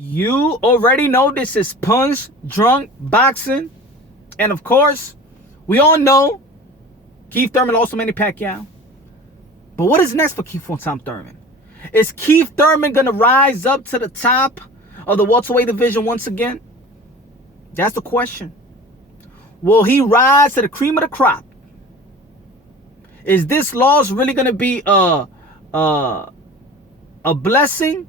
You already know this is Punch Drunk Boxing. And of course, we all know Keith Thurman lost to Manny Pacquiao. But what is next for Keith Thurman? Is Keith Thurman going to rise up to the top of the welterweight division once again? That's the question. Will he rise to the cream of the crop? Is this loss really going to be a blessing,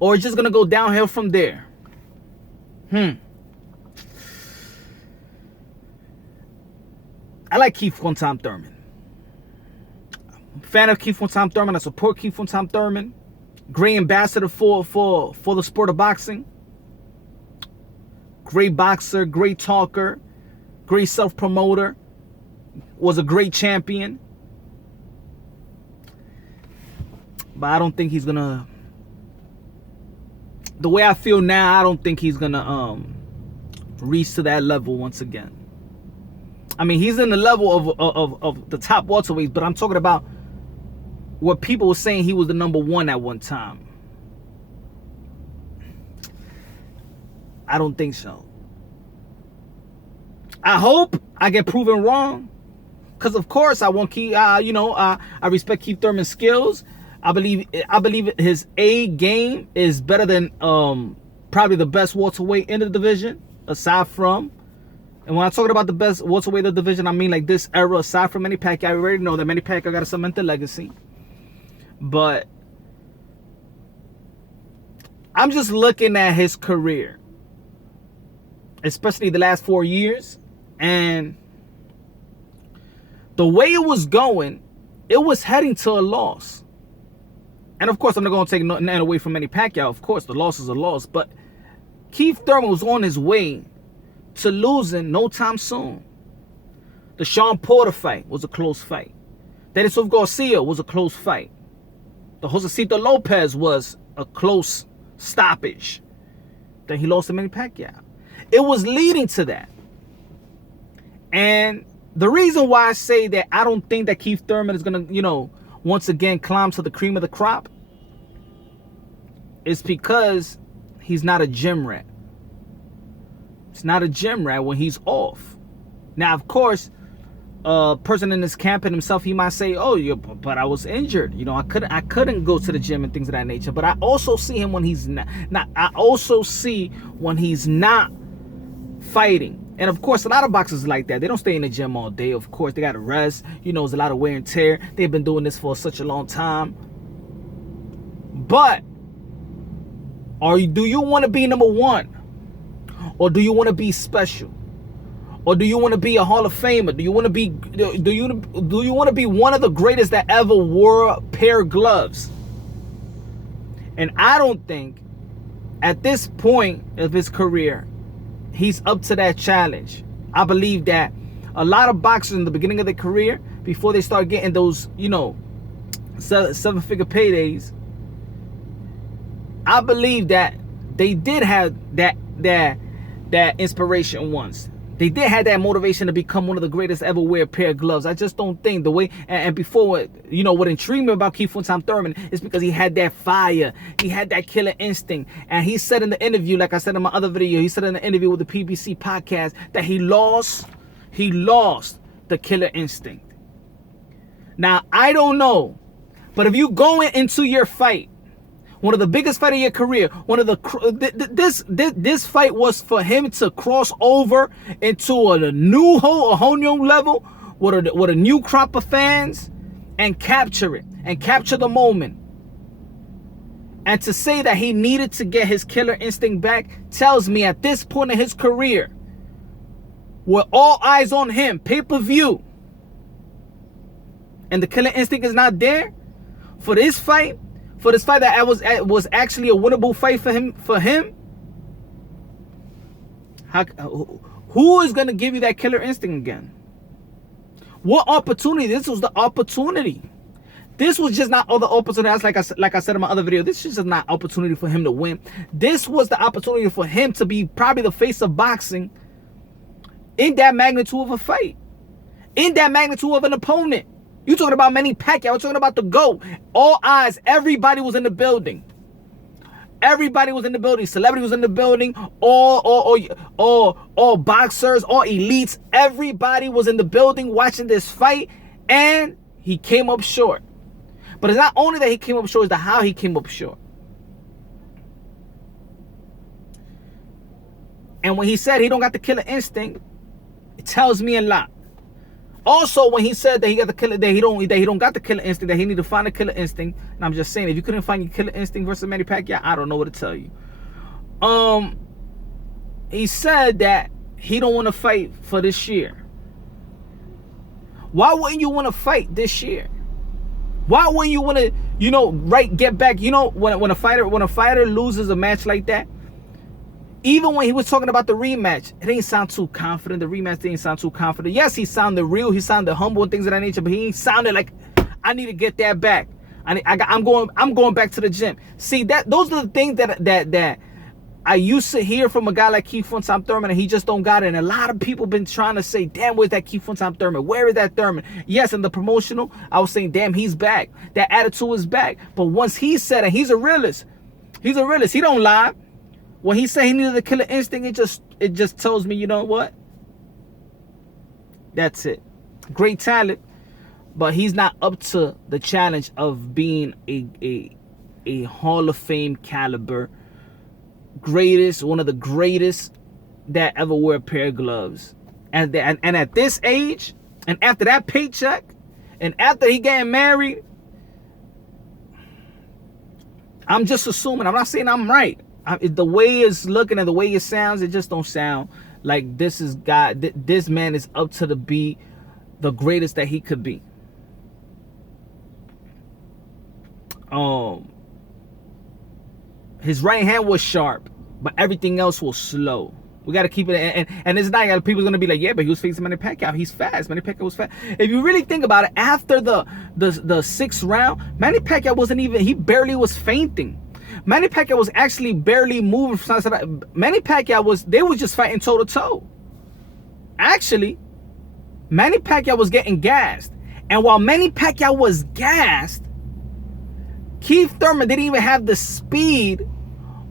or just going to go downhill from there? I like Keith Thurman. I'm a fan of Keith Thurman. I support Keith Thurman. Great ambassador for the sport of boxing. Great boxer, great talker, great self-promoter. Was a great champion. But I don't think he's gonna, the way I feel now, I don't think he's gonna reach to that level once again. I mean, he's in the level of the top welterweights, but I'm talking about what people were saying he was the number one at one time. I don't think so. I hope I get proven wrong, because of course I want Keith. I respect Keith Thurman's skills. I believe his A game is better than probably the best welterweight in the division, aside from. And when I'm talking about the best welterweight of the division, I mean like this era, aside from Manny Pacquiao. I already know that Manny Pacquiao got to cement the legacy. But I'm just looking at his career, especially the last 4 years, and the way it was going, it was heading to a loss. And of course, I'm not going to take nothing away from Manny Pacquiao. Of course, the loss is a loss. But Keith Thurman was on his way to losing no time soon. The Sean Porter fight was a close fight. Denis Garcia was a close fight. The Josecito Lopez was a close stoppage. Then he lost to Manny Pacquiao. It was leading to that. And the reason why I say that I don't think that Keith Thurman is going to, once again climb to the cream of the crop is because he's not a gym rat. He's not a gym rat when he's off. Now, of course, a person in this camp and himself, he might say, "Oh, but I was injured. I couldn't go to the gym and things of that nature." But I also see him when he's not. I also see when he's not fighting. And of course, a lot of boxers like that. They don't stay in the gym all day. Of course, they got to rest. There's a lot of wear and tear. They've been doing this for such a long time. But do you want to be number one? Or do you want to be special? Or do you want to be a Hall of Famer? Do you want to be one of the greatest that ever wore a pair of gloves? And I don't think at this point of his career he's up to that challenge. I believe that a lot of boxers in the beginning of their career, before they start getting those, seven-figure paydays, I believe that they did have that inspiration once. They did have that motivation to become one of the greatest ever wear a pair of gloves. I just don't think the way, and before, what intrigued me about Keith Thurman is because he had that fire. He had that killer instinct. And he said in the interview, like I said in my other video, he said in the interview with the PBC podcast that he lost the killer instinct. Now, I don't know, but if you go into your fight, one of the biggest fight of your career, this fight was for him to cross over into a whole new level with a new crop of fans and capture it and capture the moment. And to say that he needed to get his killer instinct back tells me at this point in his career, with all eyes on him, pay-per-view, and the killer instinct is not there for this fight that was actually a winnable fight for him. Who is gonna give you that killer instinct again? What opportunity? This was the opportunity. This was just not other opportunities. Like I said in my other video, this is just not opportunity for him to win. This was the opportunity for him to be probably the face of boxing in that magnitude of a fight, in that magnitude of an opponent. You talking about Manny Pacquiao? We're talking about the GOAT. All eyes, everybody was in the building. Everybody was in the building. Celebrity was in the building. All boxers, all elites. Everybody was in the building watching this fight, and he came up short. But it's not only that he came up short, it's the how he came up short. And when he said he don't got the killer instinct, it tells me a lot. Also, when he said that he got the killer, that he don't got the killer instinct, that he need to find a killer instinct, and I'm just saying, if you couldn't find your killer instinct versus Manny Pacquiao, I don't know what to tell you. He said that he don't want to fight for this year. Why wouldn't you want to fight this year? Why wouldn't you want to, get back? When a fighter loses a match like that, even when he was talking about the rematch, it didn't sound too confident. The rematch didn't sound too confident. Yes, he sounded real. He sounded humble and things of that nature, but he ain't sounded like, I need to get that back. I'm going back to the gym. See, those are the things that I used to hear from a guy like Keith Thurman, and he just don't got it. And a lot of people been trying to say, damn, where's that Keith Thurman? Where is that Thurman? Yes, in the promotional, I was saying, damn, he's back. That attitude is back. But once he said it, he's a realist. He don't lie. When he said he needed the killer instinct, it just tells me, you know what? That's it. Great talent, but he's not up to the challenge of being a Hall of Fame caliber greatest, one of the greatest that ever wore a pair of gloves. And at this age, and after that paycheck, and after he getting married, I'm just assuming. I'm not saying I'm right. The way it's looking and the way it sounds, it just don't sound like this man is up to be the greatest that he could be. His right hand was sharp, but everything else was slow. We got to keep it. And it's not, people's going to be like, yeah, but he was facing Manny Pacquiao. He's fast. Manny Pacquiao was fast. If you really think about it, after the sixth round, Manny Pacquiao wasn't even, he barely was fainting. Manny Pacquiao was actually barely moving. Manny Pacquiao they were just fighting toe to toe. Actually, Manny Pacquiao was getting gassed. And while Manny Pacquiao was gassed, Keith Thurman didn't even have the speed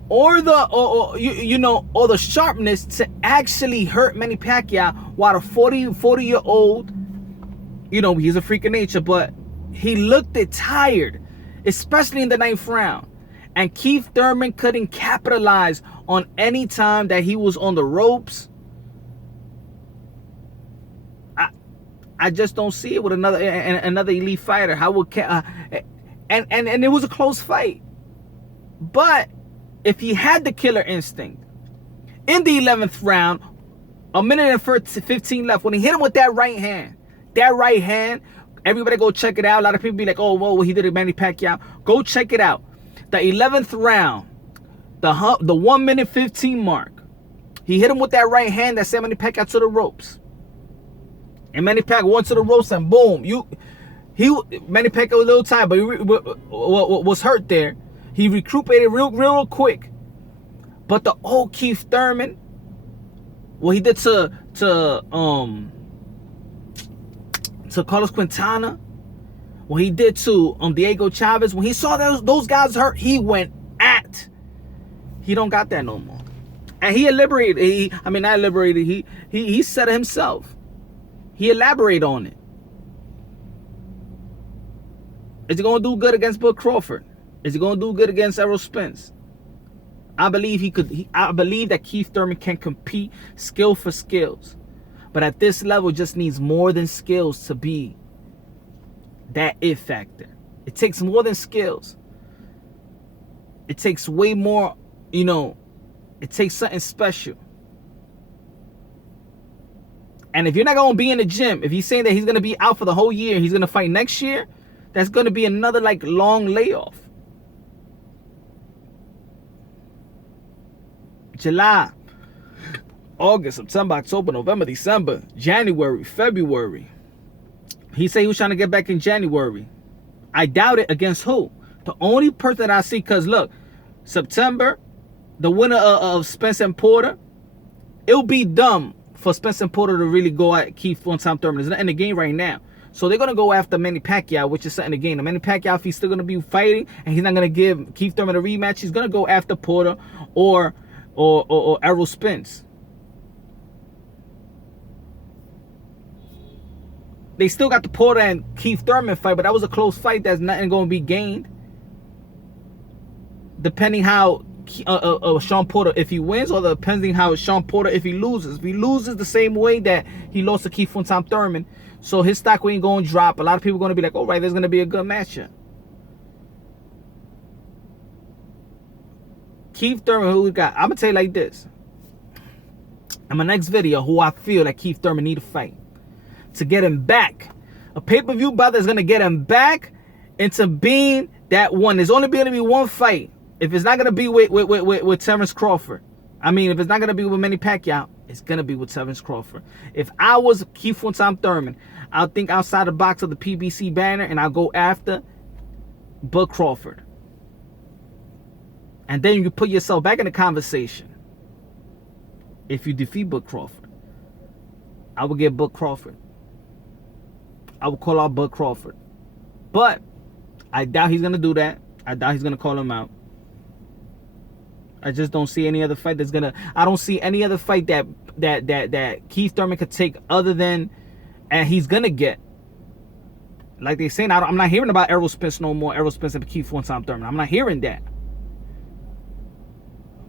or the sharpness to actually hurt Manny Pacquiao, while the 40-year-old, he's a freak of nature, but he looked tired, especially in the 9th round. And Keith Thurman couldn't capitalize on any time that he was on the ropes. I just don't see it with another elite fighter. How would and it was a close fight. But if he had the killer instinct in the 11th round, a minute and 15 left, when he hit him with that right hand, everybody go check it out. A lot of people be like, oh, whoa, he did it, Manny Pacquiao. Go check it out. The 11th round, the 1 minute 15 mark, he hit him with that right hand that sent Manny Pacquiao to the ropes. And Manny Pacquiao went to the ropes and boom, Manny Pacquiao was a little tired, but he was hurt there. He recuperated real quick. But the old Keith Thurman, what he did to Carlos Quintana, what he did to Diego Chavez, when he saw those guys hurt, he went at. He don't got that no more. And he elaborated. He said it himself. He elaborated on it. Is he going to do good against Bud Crawford? Is he going to do good against Errol Spence? I believe I believe that Keith Thurman can compete skill for skills. But at this level, just needs more than skills to be that it factor. It takes more than skills. It takes way more, it takes something special. And if you're not going to be in the gym, if he's saying that he's going to be out for the whole year, he's going to fight next year, that's going to be another long layoff. July, August, September, October, November, December, January, February. He said he was trying to get back in January. I doubt it. Against who? The only person that I see, because look, September, the winner of Spence and Porter, it'll be dumb for Spence and Porter to really go at Keith Thurman. There's nothing in the game right now. So they're gonna go after Manny Pacquiao, which is something to gain. Manny Pacquiao, if he's still gonna be fighting and he's not gonna give Keith Thurman a rematch, he's gonna go after Porter or Errol Spence. They still got the Porter and Keith Thurman fight, but that was a close fight. That's nothing gonna be gained. Depending how Sean Porter, if he wins, or depending how Sean Porter if he loses. If he loses the same way that he lost to Keith Thurman, so his stock ain't going to drop. A lot of people are going to be like, all right, there's going to be a good matchup. Keith Thurman, who we got? I'm going to tell you like this. In my next video, who I feel like Keith Thurman need to fight to get him back. A pay-per-view bout that's going to get him back into being that one. There's only going to be one fight. If it's not going to be with Terrence Crawford. I mean, if it's not going to be with Manny Pacquiao, it's going to be with Terrence Crawford. If I was Keith Thurman, I'll think outside the box of the PBC banner and I'll go after Bud Crawford. And then you put yourself back in the conversation. If you defeat Bud Crawford, I will get Bud Crawford. I will call out Bud Crawford. But I doubt he's going to do that. I doubt he's going to call him out. I just don't see any other fight that's gonna. I don't see any other fight that Keith Thurman could take other than, and he's gonna get. Like they saying, I'm not hearing about Errol Spence no more. Errol Spence and Keith Thurman. I'm not hearing that.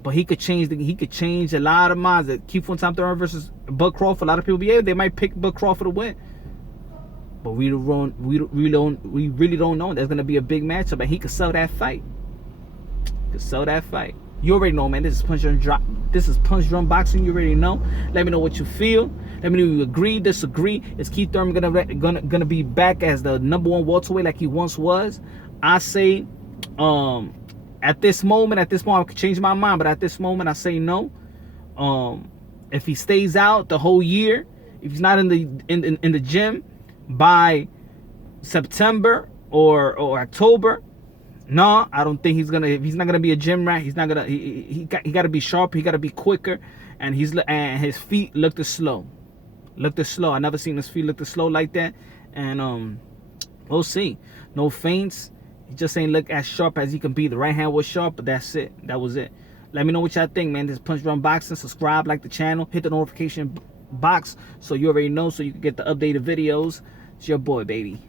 But he could change. He could change a lot of minds. That Keith Thurman versus Bud Crawford. A lot of people, yeah, they might pick Bud Crawford to win. But we really don't know. There's gonna be a big matchup, and he could sell that fight. You already know, man. This is Punch Drum Boxing. You already know. Let me know what you feel. Let me know if you agree, disagree. Is Keith Thurman gonna be back as the #1 welterweight like he once was? I say, at this moment, I could change my mind, but at this moment, I say no. If he stays out the whole year, if he's not in the gym by September or October. No, I don't think he's gonna. If he's not gonna be a gym rat, he's not gonna. He got to be sharp. He got to be quicker, and his feet looked slow. I never seen his feet look slow like that, and we'll see. No feints. He just ain't look as sharp as he can be. The right hand was sharp, but that's it. That was it. Let me know what y'all think, man. This is Punch Drum Boxing. Subscribe, like the channel, hit the notification box so you already know, so you can get the updated videos. It's your boy, baby.